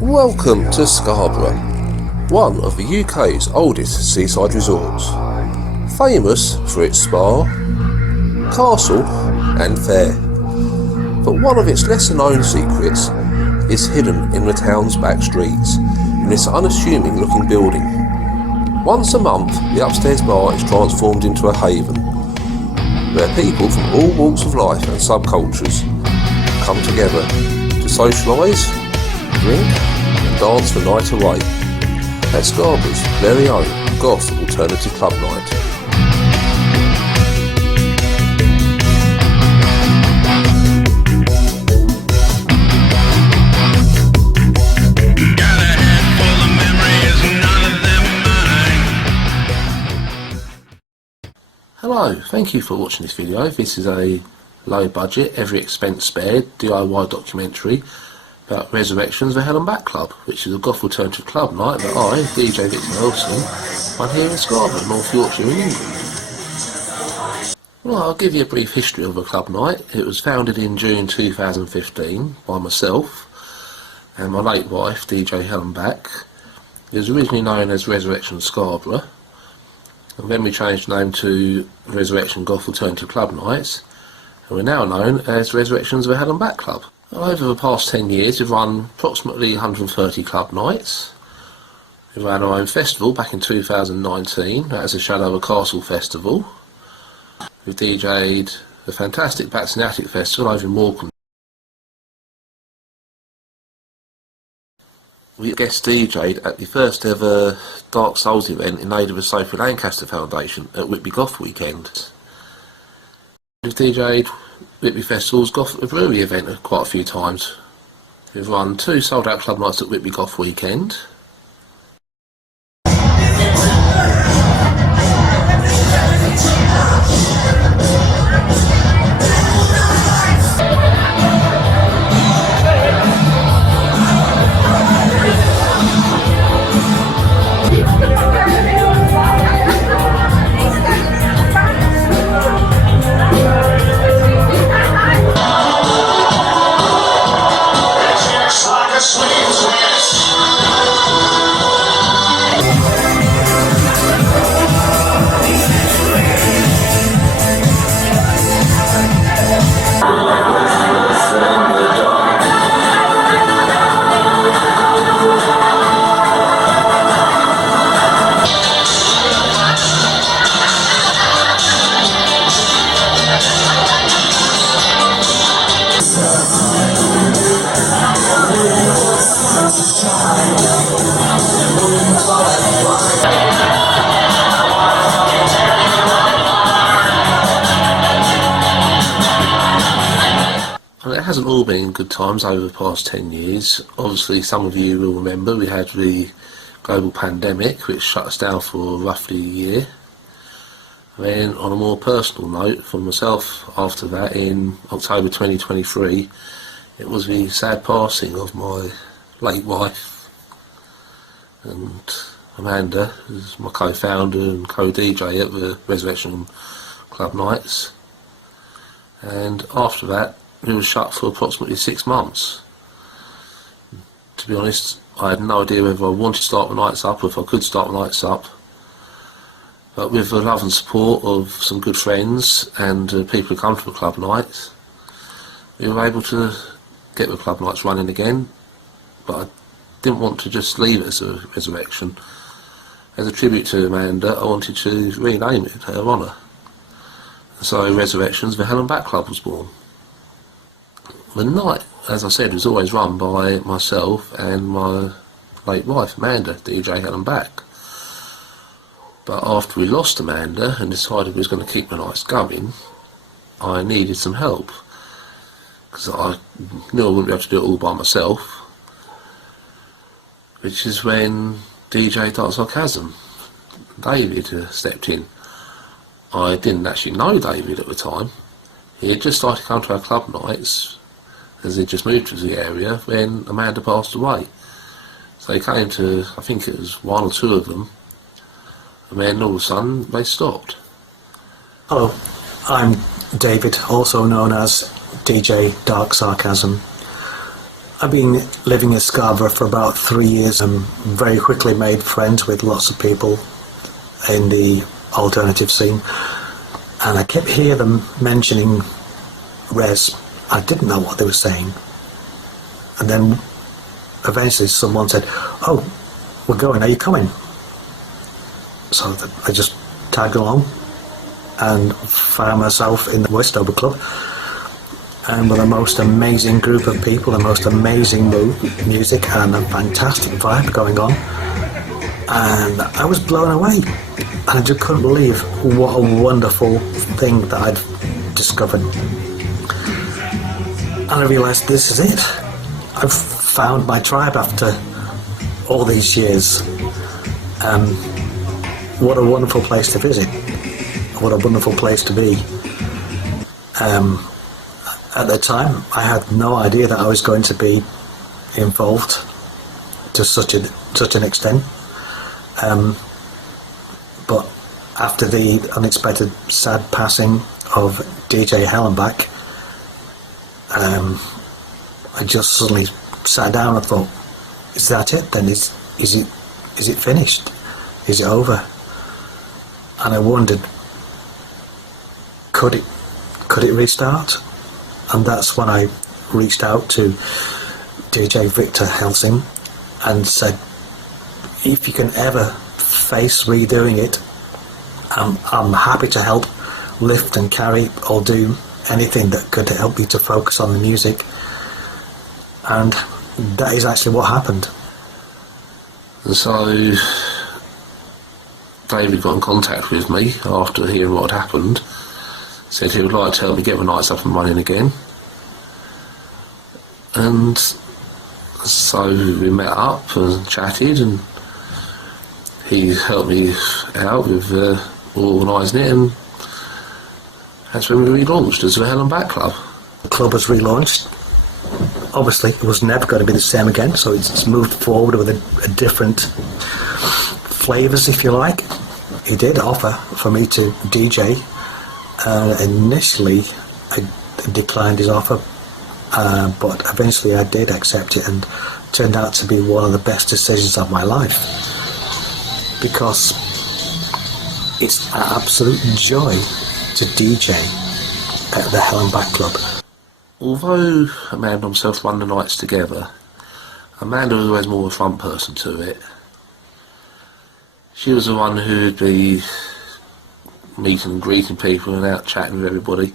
Welcome to Scarborough, one of the UK's oldest seaside resorts, famous for its spa, castle and fair. But one of its lesser known secrets is hidden in the town's back streets, in this unassuming looking building. Once a month, the upstairs bar is transformed into a haven, where people from all walks of life and subcultures come together to socialise, drink and dance the night away at Scarborough's very own Goth alternative club night. Hello, thank you for watching this video. This is a low budget, every expense spared DIY documentary about Resurrection's The Hell and Back Club, which is a goth alternative club night that I, DJ Victor Nelson, run here in Scarborough, North Yorkshire in England. Well, I'll give you a brief history of the club night. It was founded in June 2015 by myself and my late wife, DJ Helen Back. It was originally known as Resurrection Scarborough, and then we changed the name to Resurrection Goth Alternative Club Nights, and we're now known as Resurrection's The Hell and Back Club. Well, over the past 10 years we've run approximately 130 club nights. We ran our own festival back in 2019, that was the Shadow Castle Festival. We've DJ'd the fantastic Bats in the Attic Festival over in Morecambe. We guest DJ'd at the first ever Dark Souls event in aid of the Sophie Lancaster Foundation at Whitby Goth Weekend. We've DJ'd Whitby Festival's Goth Brewery event quite a few times. We've run 2 sold out club nights at Whitby Goth Weekend. Well, it hasn't all been good times over the past 10 years. Obviously some of you will remember we had the global pandemic which shut us down for roughly a year. Then on a more personal note for myself, after that in October 2023 it was the sad passing of my late wife, and Amanda, who's my co-founder and co-DJ at the Resurrection Club Nights. And after that it was shut for approximately 6 months. To be honest, I had no idea whether I wanted to start the nights up or if I could start the nights up. But with the love and support of some good friends and people who come to the club nights, we were able to get the club nights running again. But I didn't want to just leave it as a Resurrection. As a tribute to Amanda, I wanted to rename it in her honour. So Resurrection's The Hell and Back Club was born. The night, as I said, was always run by myself and my late wife, Amanda, DJ Helen Back. But after we lost Amanda and decided we was going to keep the nights going, I needed some help, because I knew I wouldn't be able to do it all by myself, which is when DJ Dark Sarcasm, David, stepped in. I didn't actually know David at the time. He had just started coming to our club nights as he just moved to the area when Amanda passed away. So he came to, I think it was 1 or 2 of them, and then all of a sudden they stopped. Hello, I'm David, also known as DJ Dark Sarcasm. I've been living in Scarborough for about 3 years and very quickly made friends with lots of people in the alternative scene. And I kept hearing them mentioning Res. I didn't know what they were saying. And then eventually someone said, "Oh, we're going, are you coming?" So I just tagged along and found myself in the Westover Club, and with the most amazing group of people, the most amazing music and a fantastic vibe going on. And I was blown away, and I just couldn't believe what a wonderful thing that I'd discovered. And I realised this is it. I've found my tribe after all these years. What a wonderful place to visit. What a wonderful place to be. At the time, I had no idea that I was going to be involved to such an extent. But after the unexpected sad passing of DJ Hellenbach, I just suddenly sat down and thought, is that it then? Is it finished? Is it over? And I wondered, could it restart? And that's when I reached out to DJ Victor Helsing and said, if you can ever face redoing it, I'm happy to help lift and carry or do anything that could help you to focus on the music. And that is actually what happened. So David got in contact with me after hearing what had happened, said he would like to help me get the nights up and running again. And so we met up and chatted, and he helped me out with organising it, and that's when we relaunched as the Hellenbach Club. The club was relaunched. Obviously it was never going to be the same again, so it's moved forward with a different flavours, if you like. He did offer for me to DJ. Initially I declined his offer, but eventually I did accept it, and it turned out to be one of the best decisions of my life, because it's an absolute joy to DJ at the Hellenbach Club. Although Amanda and myself run the nights together, Amanda was always more a front person to it. She was the one who'd be meeting and greeting people and out chatting with everybody.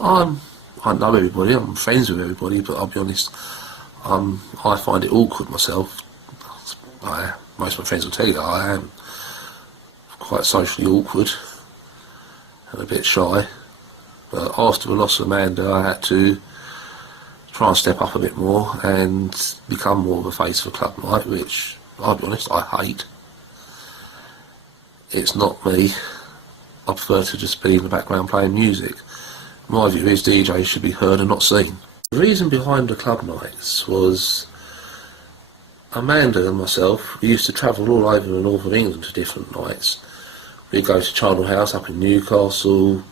I know everybody, I'm friends with everybody, but I'll be honest, I find it awkward myself. Most of my friends will tell you I am quite socially awkward and a bit shy. But after the loss of Amanda, I had to try and step up a bit more and become more of a face for club night, which, I'll be honest, I hate. It's not me. I prefer to just be in the background playing music. My view is DJs should be heard and not seen. The reason behind the club nights was Amanda and myself, we used to travel all over the north of England to different nights. We'd go to Charnel House up in Newcastle,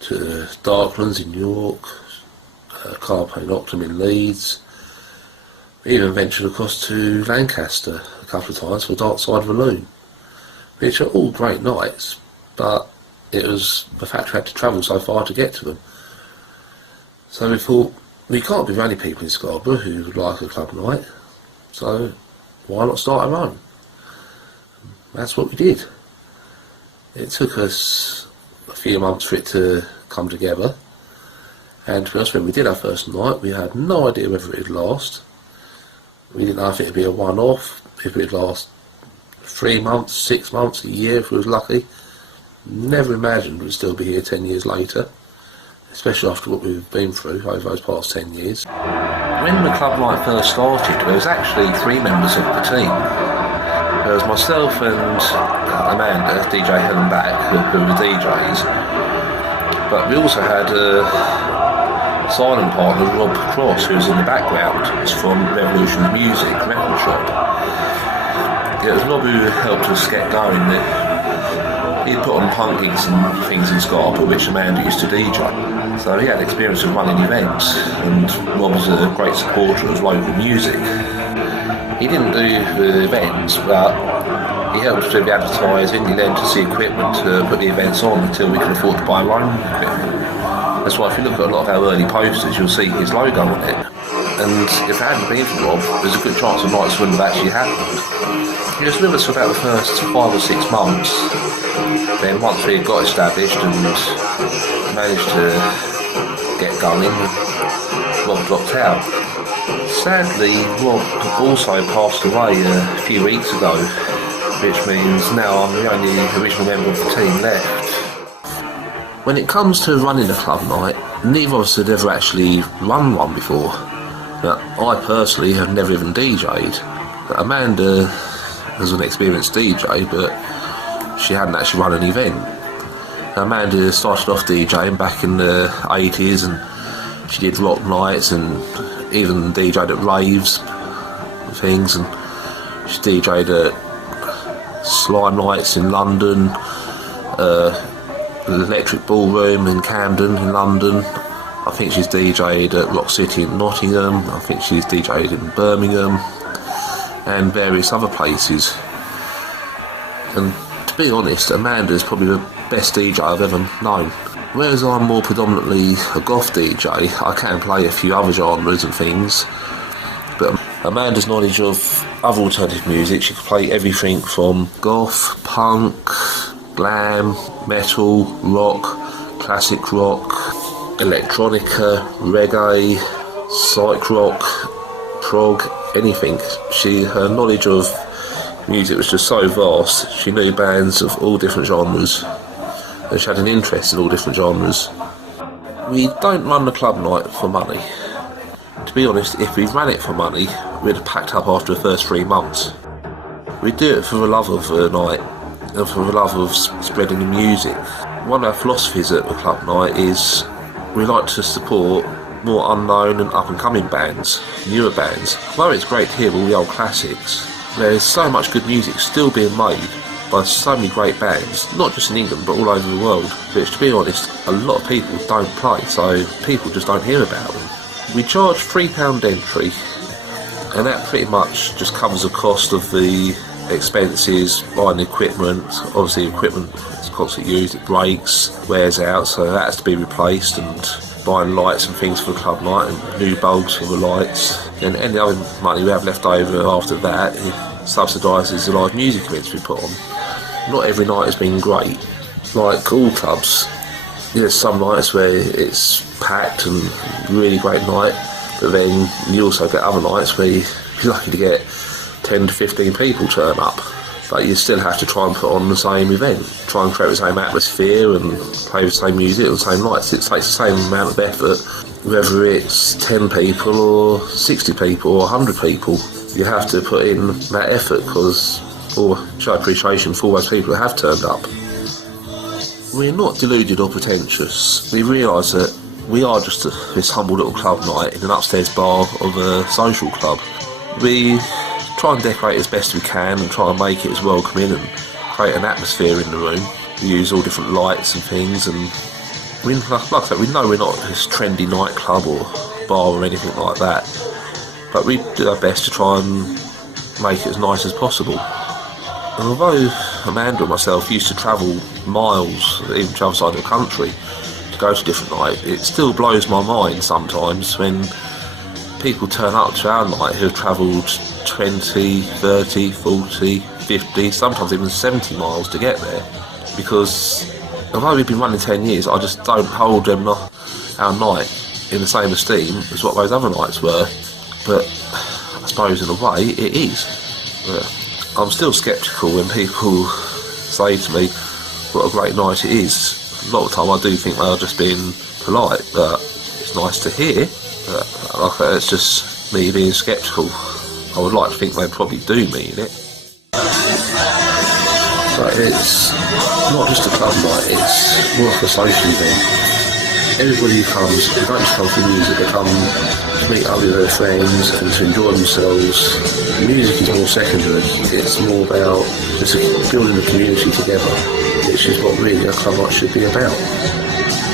to Darklands in York, Carpane Ockham in Leeds. We even ventured across to Lancaster a couple of times for Dark Side of the Loon, which are all great nights, but it was the fact we had to travel so far to get to them. So we thought, we can't be the only people in Scarborough who would like a club night, so why not start our own? That's what we did. It took us a few months for it to come together, and to be honest, when we did our first night, we had no idea whether it would last. We didn't know if it would be a one-off, if it would last 3 months, 6 months, a year if we was lucky. Never imagined we'd still be here 10 years later, especially after what we've been through over those past 10 years. When the club night first started, there was actually 3 members of the team. There was myself and Amanda, DJ Hellenbach, who were DJs, but we also had a silent partner, Rob Cross, who was in the background. It's from Revolution's Music record shop. It was Rob who helped us get going. He'd put on punk gigs and things in Scarborough, which Amanda used to DJ. So he had experience of running events, and Rob was a great supporter of local music. He didn't do the events, but he helped with the advertising. He lent us the equipment to put the events on until we could afford to buy our own equipment. That's why if you look at a lot of our early posters, you'll see his logo on it. And if it hadn't been for Rob, there's a good chance the nights wouldn't have actually happened. He was with us for about the first 5 or 6 months. Then once we got established and managed to get going, Rob dropped out. Sadly, Rob also passed away a few weeks ago, which means now I'm the only original member of the team left. When it comes to running a club night, neither of us had ever actually run one before. Now, I personally have never even DJ'd. Amanda was an experienced DJ, but she hadn't actually run an event. Amanda started off DJing back in the 80s, and she did rock nights and even DJ'd at raves and things, and she DJ'd at slime nights in London, the Electric Ballroom in Camden in London. I think she's DJ'd at Rock City in Nottingham. I think she's DJ'd in Birmingham and various other places. And to be honest, Amanda's probably the best DJ I've ever known. Whereas I'm more predominantly a goth DJ, I can play a few other genres and things, but Amanda's knowledge of other alternative music, she could play everything from goth, punk, glam, metal, rock, classic rock, electronica, reggae, psych rock, prog, anything. Her knowledge of music was just so vast. She knew bands of all different genres, and she had an interest in all different genres. We don't run the club night for money. To be honest, if we ran it for money, we'd have packed up after the first 3 months. We do it for the love of the night and for the love of spreading the music. One of our philosophies at the club night is we like to support more unknown and up-and-coming bands, newer bands. Although it's great to hear all the old classics, there is so much good music still being made by so many great bands, not just in England but all over the world, which to be honest, a lot of people don't play, so people just don't hear about them. We charge £3 entry, and that pretty much just covers the cost of the expenses, buying the equipment. Obviously equipment is constantly used, it breaks, wears out, so that has to be replaced, and buying lights and things for the club night and new bulbs for the lights. And any other money we have left over after that, it subsidises the live music events we put on. Not every night has been great. Like all clubs, there's some nights where it's packed and really great night, but then you also get other nights where you're lucky to get 10 to 15 people turn up, but you still have to try and put on the same event, try and create the same atmosphere and play the same music on the same nights. It takes the same amount of effort, whether it's 10 people or 60 people or 100 people. You have to put in that effort because, or show appreciation for all those people who have turned up. We're not deluded or pretentious. We realise that we are just this humble little club night in an upstairs bar of a social club. We try and decorate as best we can and try and make it as welcoming and create an atmosphere in the room. We use all different lights and things, and like I said, we know we're not this trendy nightclub or bar or anything like that, but we do our best to try and make it as nice as possible. And although Amanda and myself used to travel miles, even to the other side of the country, to go to different nights, it still blows my mind sometimes when people turn up to our night who have travelled 20, 30, 40, 50, sometimes even 70 miles to get there. Because although we've been running 10 years, I just don't hold our night in the same esteem as what those other nights were. But I suppose in a way it is. But I'm still sceptical when people say to me what a great night it is. A lot of the time I do think they are just being polite, but it's nice to hear. But it's just me being sceptical. I would like to think they probably do mean it. But it's not just a club night, it's more of a social event. everybody comes, they don't just come for music, they come to meet up with their friends and to enjoy themselves. Music is more secondary, it's more about just building a community together, which is what really a club night should be about.